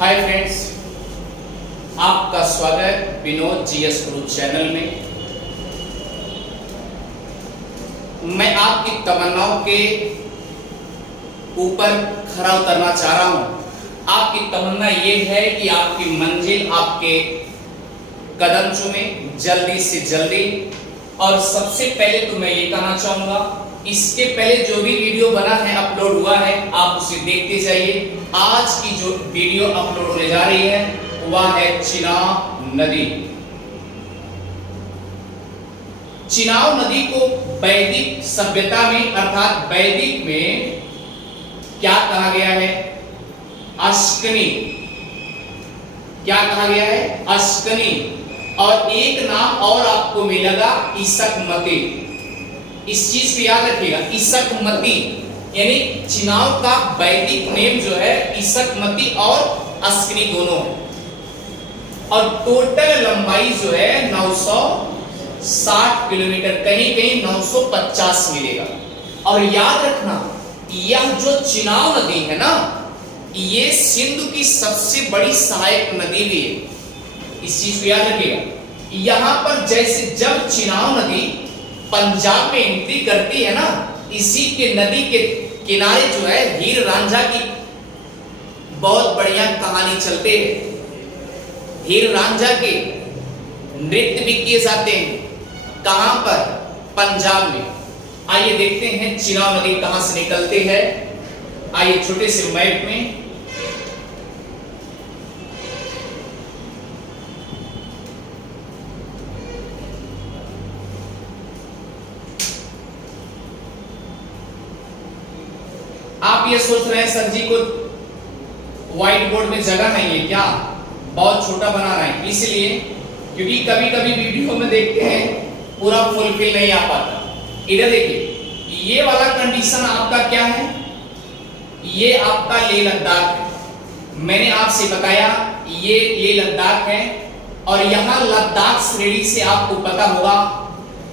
Hi friends, आपका स्वागत Vinod GS गुरु channel में। मैं आपकी तमन्नाओं के ऊपर खरा उतरना चाह रहा हूं। आपकी तमन्ना ये है कि आपकी मंजिल आपके कदम चूमे जल्दी से जल्दी। और सबसे पहले तो मैं ये कहना चाहूंगा, इसके पहले जो भी वीडियो बना है, अपलोड हुआ है, आप उसे देखते जाइए। आज की जो वीडियो अपलोड होने जा रही है वह है चिनाब नदी। चिनाब नदी को वैदिक सभ्यता में अर्थात वैदिक में क्या कहा गया है? अश्कनी। क्या कहा गया है? अश्कनी। और एक नाम और आपको मिलेगा, इसकमती। इस चीज को याद रखिएगा, इसकमती यानी चिनाब का वैदिक नेम जो है इसकमती और अश्कनी दोनों है। और टोटल लंबाई जो है 960 किलोमीटर, कहीं कहीं 950 मिलेगा। और याद रखना, यह जो चिनाब नदी है ना, ये सिंधु की सबसे बड़ी सहायक नदी भी है। इस चीज को याद रखिएगा। यहां पर जैसे जब चिनाब नदी पंजाब में एंट्री करती है ना, इसी के नदी के किनारे जो है हीर रांझा की बहुत बढ़िया कहानी चलते हैं। हीर रांझा के नृत्य भी किए जाते हैं। कहां पर? पंजाब में। आइए देखते हैं चिनाब नदी कहां से निकलते हैं। आइए छोटे से मैप में आप ये सोच रहे हैं सर जी को व्हाइट बोर्ड में जगह नहीं है क्या, बहुत छोटा बना रहे हैं? इसलिए क्योंकि कभी कभी वीडियो में देखते हैं पूरा फुलफिल नहीं आ पाता। इधर देखिए, ये वाला कंडीशन आपका क्या है? ये आपका लेह लद्दाख है। मैंने आपसे बताया ये लेह लद्दाख है। और यहां लद्दाख श्रेणी से आपको पता होगा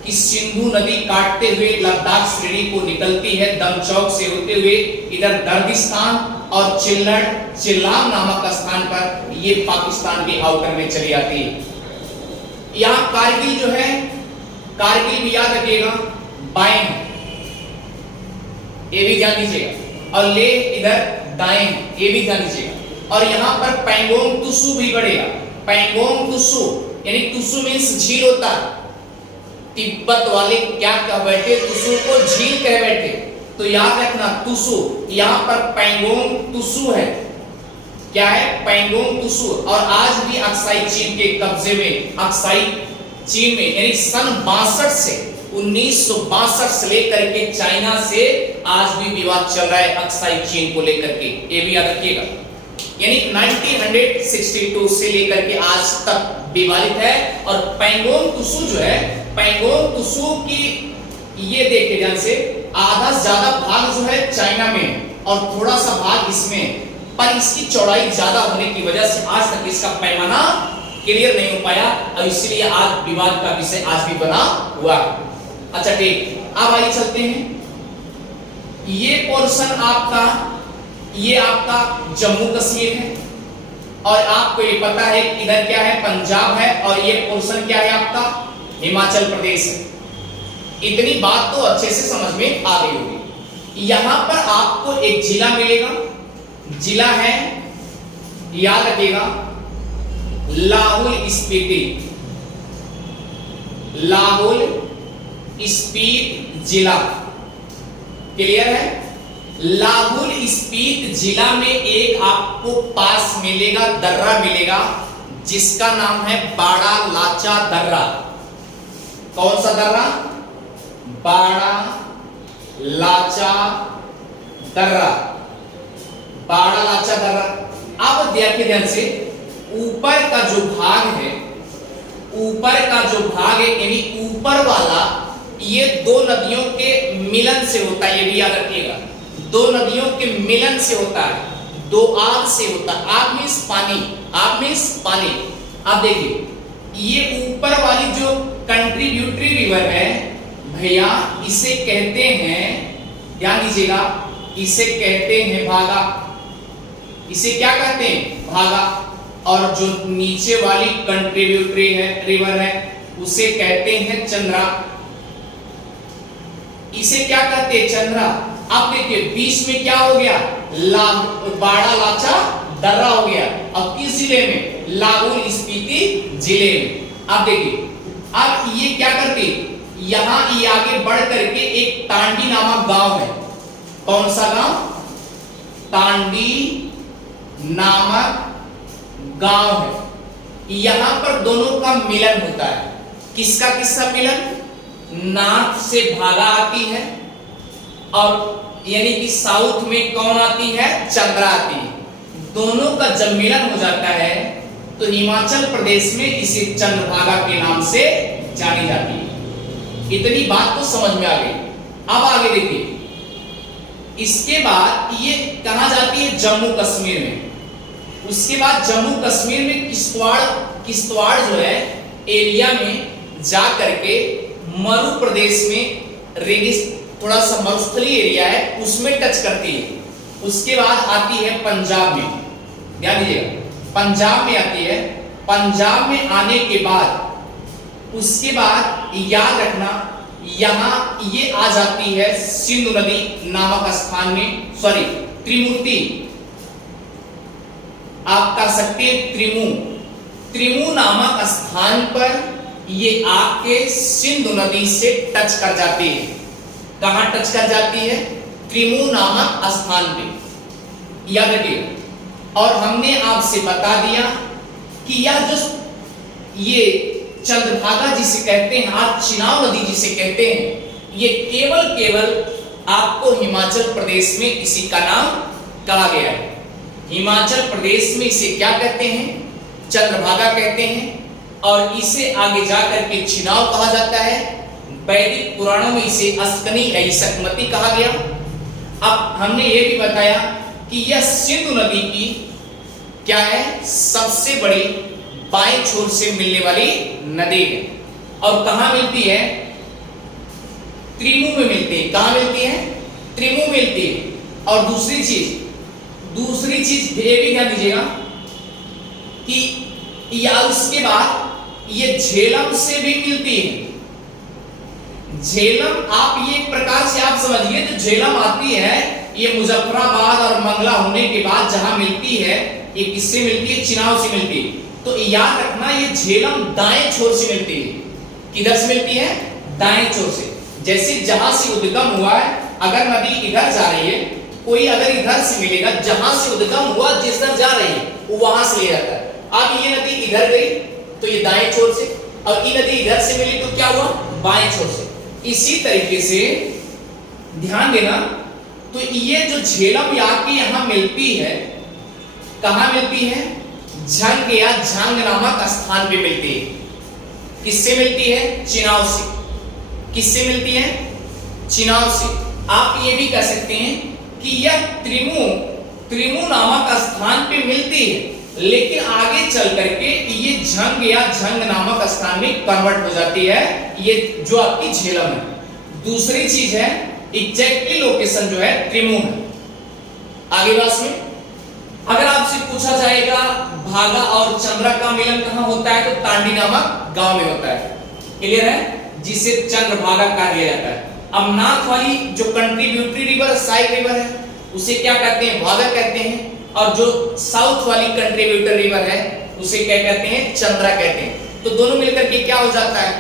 कि सिंधु नदी काटते हुए लद्दाख श्रेणी को निकलती है, दमचौक से होते हुए इधर दर्दिस्तान और चिल्लाम नामक स्थान पर ये पाकिस्तान के आउटर में चली आती है। यहां कारगिल जो है, कारगिल भी याद रखिएगा, बाएं, ये भी ध्यान दीजिएगा। और ले इधर दाएं, ये भी ध्यान दीजिएगा। और यहां पर पैंगोंग तुसु भी बढ़ेगा। पैंगोंग तुसु यानी तुसु मीन्स झील होता है। तिब्बत वाले क्या कह बैठे? तुसु को झील कह बैठे। तो याद रखना तुसु, यहां पर पैंगोंग तुसु है। क्या है? पैंगोंग तुसु। और आज भी अक्साई चीन के कब्जे में, अक्साई चीन में यानी सन 62 से 1962 से लेकर के चाइना से आज भी विवाद चल रहा है अक्साई चीन को लेकर के, ये भी याद रखिएगा। यानी 1962 से लेकर के आज तक विवादित है। और पैंगोंग तुसु जो है, पैंगोंग तुसु की ये देखिए ध्यान से, आधा से ज्यादा भाग जो है चाइना में और थोड़ा सा भाग इसमें, पर इसकी चौड़ाई ज्यादा होने की वजह से आज तक इसका पैमाना क्लियर नहीं हो पाया और इसलिए आज विवाद का विषय आज भी बना हुआ है। अच्छा ठीक, अब आइए चलते हैं। ये पोर्शन आपका, ये आपका जम्मू कश्मीर है। और आपको ये पता है इधर क्या है? पंजाब है। और ये पोर्शन क्या है आपका? हिमाचल प्रदेश है। इतनी बात तो अच्छे से समझ में आ गई होगी। यहां पर आपको एक जिला मिलेगा, जिला है, याद रखिएगा, लाहौल स्पीति। लाहौल स्पीति जिला, क्लियर है? लाहौल स्पीति जिला में एक आपको पास मिलेगा, दर्रा मिलेगा, जिसका नाम है बाड़ा लाचा दर्रा। कौन सा दर्रा? बाड़ा लाचा दर्रा, बाड़ा लाचा दर्रा। अब देखिए ध्यान से, ऊपर का जो भाग है, ऊपर का जो भाग है यानी ऊपर वाला, ये दो नदियों के मिलन से होता है, ये भी याद रखिएगा। दो नदियों के मिलन से होता है, दो आग से होता है। आग मीन्स पानी, आग मीन्स पानी। अब देखिए, ये ऊपर वाली जो कंट्रीब्यूटरी रिवर है भैया, इसे कहते हैं, ध्यान दीजिएगा, इसे कहते हैं भागा। इसे क्या कहते हैं, भागा। और जो नीचे वाली कंट्रीब्यूटरी है रिवर है उसे कहते हैं चंद्रा। इसे क्या कहते हैं, चंद्रा। अब देखिए बीच में क्या हो गया, बाड़ा लाचा दर्रा हो गया। अब किस जिले में, लाहौल स्पीति जिले में। अब देखिए अब ये क्या करते, यहां ये आगे बढ़ करके एक तांडी नामक गांव है। कौन सा गांव, तांडी नामक गांव है। यहां पर दोनों का मिलन होता है। किसका किसका मिलन, नॉर्थ से भागा आती है और यानी कि साउथ में कौन आती है, चंद्रा आती है। दोनों का जब मिलन हो जाता है तो हिमाचल प्रदेश में इसे चंद्रभागा के नाम से जानी जाती है। इतनी बात तो समझ में आ गई। अब आगे देखिए, इसके बाद ये कहां जाती है, जम्मू कश्मीर में। उसके बाद जम्मू कश्मीर में किश्तवाड़ जो है एरिया में जा करके मरु प्रदेश में थोड़ा सा मरुस्थलीय एरिया है उसमें टच करती है। उसके बाद आती है पंजाब में, ध्यान दीजिएगा, पंजाब में आती है। पंजाब में आने के बाद उसके बाद याद रखना यहां ये आ जाती है सिंधु नदी नामक स्थान में, सॉरी त्रिमूर्ति, आप कह सकते हैं त्रिमू नामक स्थान पर ये आके सिंधु नदी से टच कर जाती है। कहां टच कर जाती है, त्रिमू नामक स्थान पे, याद रखिए। और हमने आपसे बता दिया कि यह जो ये चंद्रभागा जिसे कहते हैं, आप चिनाब नदी जिसे कहते हैं, ये केवल आपको हिमाचल प्रदेश में इसी का नाम कहा गया है। हिमाचल प्रदेश में इसे क्या कहते हैं, चंद्रभागा कहते हैं। और इसे आगे जाकर के चिनाब कहा जाता है। वैदिक पुराणों में इसे अस्कनी ऐसकमती कहा गया। अब हमने ये भी बताया कि यह सिंधु नदी की क्या है, सबसे बड़ी बाएं छोर से मिलने वाली नदी है। और कहां मिलती है, त्रिमू में मिलती है। कहां मिलती है, त्रिमू मिलती है। और दूसरी चीज ये भी ध्यान दीजिएगा कि या उसके बाद ये झेलम से भी मिलती है। झेलम आप ये एक प्रकार से आप समझिए, तो झेलम आती है ये मुजफ्फराबाद और मंगला होने के बाद जहां मिलती है, ये किससे मिलती है, चिनाब से मिलती है। तो याद रखना ये झेलम दाएं छोर से मिलती है। किधर से मिलती है, दाएं छोर से। जैसे जहां से उद्गम हुआ है, अगर नदी इधर जा रही है, कोई अगर इधर से मिलेगा, जहां से उद्गम हुआ जिस तरफ जा रही है वो वहां से ले जाता है। अब ये नदी इधर गई तो ये दाएं छोर से, और ये नदी इधर से मिली तो क्या हुआ, बाएं छोर से। इसी तरीके से ध्यान देना, तो ये जो झेलम आके यहां मिलती है, कहां मिलती है, झंग या झंग नामक स्थान पे मिलती है। किससे मिलती है, चिनाब से। किससे मिलती है, चिनाब से। आप ये भी कह सकते हैं कि यह त्रिमू नामक स्थान पे मिलती है, लेकिन आगे चल करके ये झंग या झंग नामक स्थान में कन्वर्ट हो जाती है, ये जो आपकी झेलम है। दूसरी चीज है एग्जैक्टली लोकेशन जो है त्रिमू है। आगे बात में अगर आपसे पूछा जाएगा भागा और चंद्रा का मिलन कहां होता है, तो तांडी नामक गांव में होता है। क्लियर है, जिसे चंद्रभागा कहा जाता है। अब नॉर्थ वाली जो कंट्रीब्यूटरी रिवर, साइड रिवर है, उसे क्या कहते हैं, भागा कहते हैं। और जो साउथ वाली कंट्रीब्यूटर रिवर है उसे क्या कहते हैं, चंद्रा कहते हैं। तो दोनों मिलकर के क्या हो जाता है,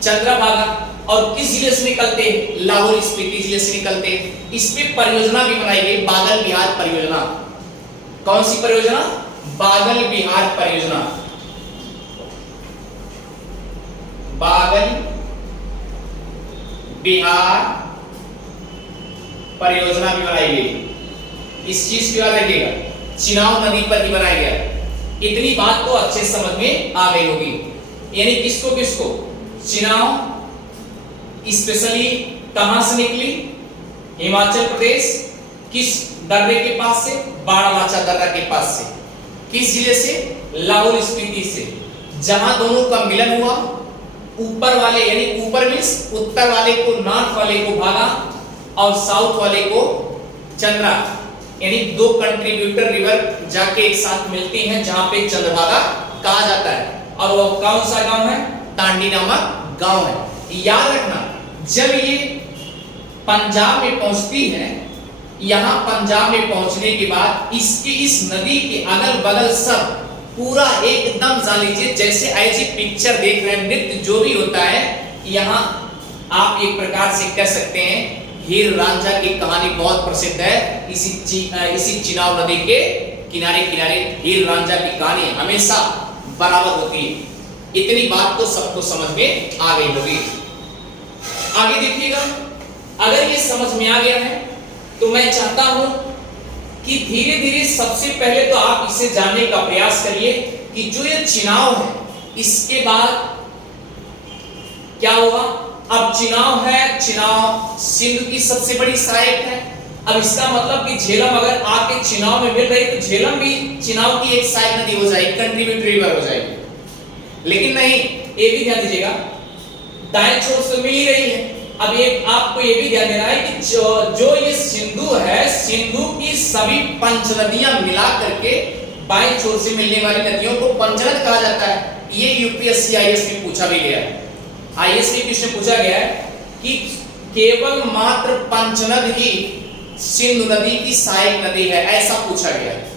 चंद्रभागा। और किस जिले से निकलते हैं, लाहौल स्पीति जिले से निकलते हैं। इस पे परियोजना भी बनाई गई, बादल बिहार परियोजना। कौन सी परियोजना, बादल बिहार परियोजना। बादल बिहार परियोजना भी बनाई गई। इस चीज को याद रखिएगा, चिनाब नदी पर ही बनाया गया। इतनी बात तो अच्छे समझ में आ गई होगी। यानी किसको किसको, चिनाब स्पेशली कहां से निकली, हिमाचल प्रदेश, किस दर्रे के पास से, बाड़ालाचा दर्रा के पास से। किस जिले से, लाहौल स्पीति से। जहां दोनों का मिलन हुआ, ऊपर वाले यानी ऊपर मींस उत्तर वाले को, नॉर्थ वाले को भागा और साउथ वाले को चंद्रा। यानी दो कंट्रीब्यूटर रिवर जाके एक साथ मिलती हैं जहां पे चंद्रभागा कहा जाता है। और वो कौन सा गांव है? टांडी नामक गांव है। याद रखना, जब ये पंजाब में पहुंचती है, यहां पंजाब में पहुंचने के बाद इसकी इस नदी के अगल बगल सब पूरा एकदम जान लीजिए जैसे ऐसी पिक्चर देख रहे हैं, नृत्य जो भी होता है, यहाँ आप एक प्रकार से कह सकते हैं हीर रांझा की कहानी बहुत प्रसिद्ध है। इसी चिनाब नदी के किनारे किनारे हीर रांझा की कहानी हमेशा बराबर होती है। इतनी बात तो सबको समझ में आ गई होगी। आगे देखिएगा, अगर ये समझ में आ गया है तो मैं चाहता हूं कि धीरे धीरे सबसे पहले तो आप इसे जानने का प्रयास करिए कि जो ये चिनाव है इसके बाद क्या हुआ। अब चिनाव है, चिनाव सिंधु की सबसे बड़ी सहायक है। अब इसका मतलब कि झेलम अगर आके चिनाव में मिल रही तो झेलम भी चिनाव की एक सहायक नदी हो जाएगी, कंट्रीब्यूटरी रिवर हो जाएगी। लेकिन नहीं, ये भी ध्यान दीजिएगा दाएं छोर से मिल ही रही है। अब ये आपको ये भी ध्यान देना है कि जो ये सिंधु है, सिंधु की सभी पंचनदियां मिला करके बाएं छोर से मिलने वाली नदियों को पंचनद कहा जाता है। ये यूपीएससी आईएएस में पूछा भी गया है। आईएएस में क्वेश्चन पूछा गया है कि केवल मात्र पंचनद ही सिंधु नदी की सहायक नदी है, ऐसा पूछा गया है।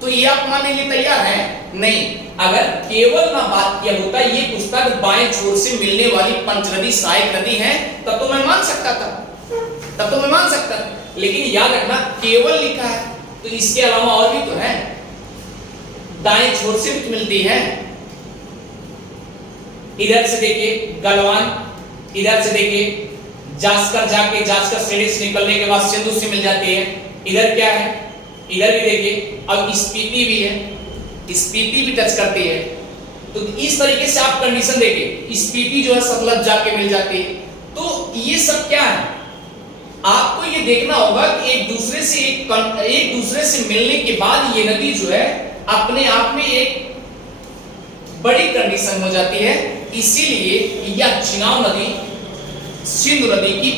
तो ये आप मानने के लिए तैयार हैं? नहीं, अगर केवल ना बात किया होता, ये पूछता कि बाएं छोर से मिलने वाली पंचनदी सहायक नदी है, तब तो मैं मान सकता था। लेकिन याद रखना केवल लिखा है तो इसके अलावा और भी तो है, दाएं छोर से भी मिलती है। इधर से देखिए गलवान, इधर से देखिए जास्कर, जाके जास्कर श्रेणी से निकलने के बाद सिंधु से मिल जाती है। इधर क्या है? इधर भी देखिए, अब स्पीति भी है, स्पीति भी टच करती है। तो इस तरीके से आप कंडीशन देखिए, स्पीति जो है सतलज जाके मिल जाती है। तो ये सब क्या है, आपको ये देखना होगा कि एक दूसरे से मिलने के बाद ये नदी जो है अपने आप में एक बड़ी कंडीशन हो जाती है। इसीलिए यह चिनाब नदी सिंधु नदी की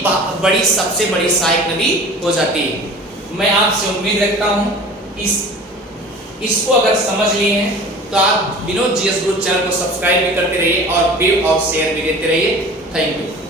बड़ी सबसे बड़ी सहायक नदी हो जाती है। मैं आपसे उम्मीद रखता हूं इसको अगर समझ लिए हैं तो आप विनोद जीएस ग्रुप चैनल को सब्सक्राइब भी करते रहिए और व्यू और शेयर भी देते रहिए। Thank you.